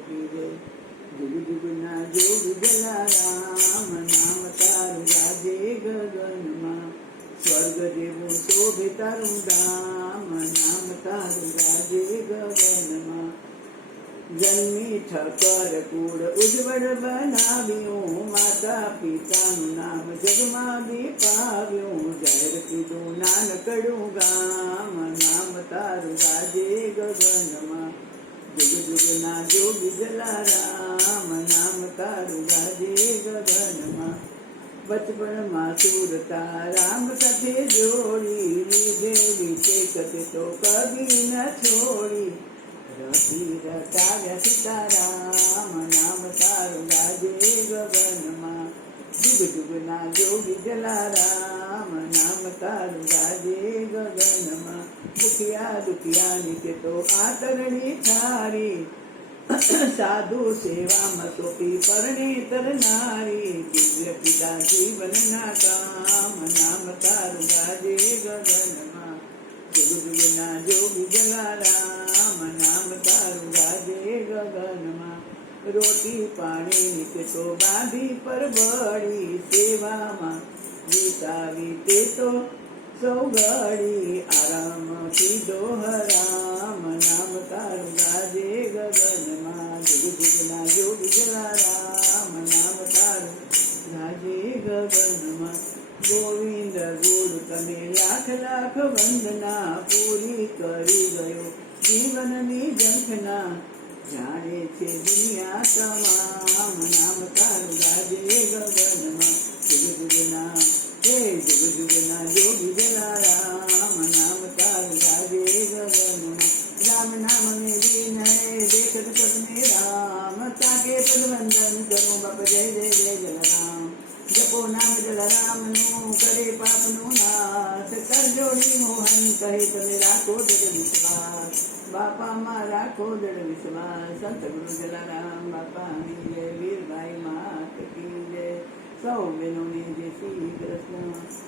की जय। जुग जुग ना जोग जलाराम नाम तारू राजे गगन मां। स्वर्ग जेवुं शोभे तारू धाम नाम तारू राजे गगन मां। जन्मी ठकर कूड़ उज्जवल बनाव्यूं माता पितानुं नाम जगमां दीपाव्यूं। जाहिर कीधुं नानकड़ुं गाम नाम तारू राजे गगन मां। जुग जुग ना जोगी जलाराम नाम तारू राजे गगन मां। बचपन मां सूरता राम સાથે જોડી લીધેલી તે કથે તો કદી ન છોડી। રતિ રટાવ્યા સીતારામ નામ તારું રાજે ગગનમાં। जुग जुग ना जोगी जलाराम नाम तारू राजे गगनमा। दुखिया दुखिया नीचे तो आतरणी थारी साधु सेवा में सोपी परणे तरनारी। दिव्य पिता जीवन ना काम नाम तारू राजे गगनमा। जुग जुग ना जोगी जलाराम नाम तारू राजे गगनमा। रोटी पाणी नीचे तो बांधी पर बड़ी सेवा मां वितावी ते तो सौ घड़ी। आराम कीधो हराम नाम तारू राजे गगन मां। जुग जुग ना जोगी जलाराम नाम तारू राजे गगन मां। गोविंद गुरु तने लाख लाख वंदना पूरी करी गयो जीवननी झंखना। जाने छे दुनिया तमाम नाम तारू राजे गगनमा। जुग जुग ना जुग जुग ना जोगी जलाराम नाम तारू राजे गगनमा। राम नाम में लीन है देखत सबने राम ताके पद वंदन करो बाप जय जय जय जलाराम। जपो नाम जलाराम नो करे पाप नो नाश। कर जोड़ी मोहन कहे तने राखो दृढ़ विश्वास। बापा मां राखो दृढ़ विश्वास। संत गुरु जलाराम बापा की जय। वीर भाई मात की जय। सौ बेनों ने जय श्री कृष्ण।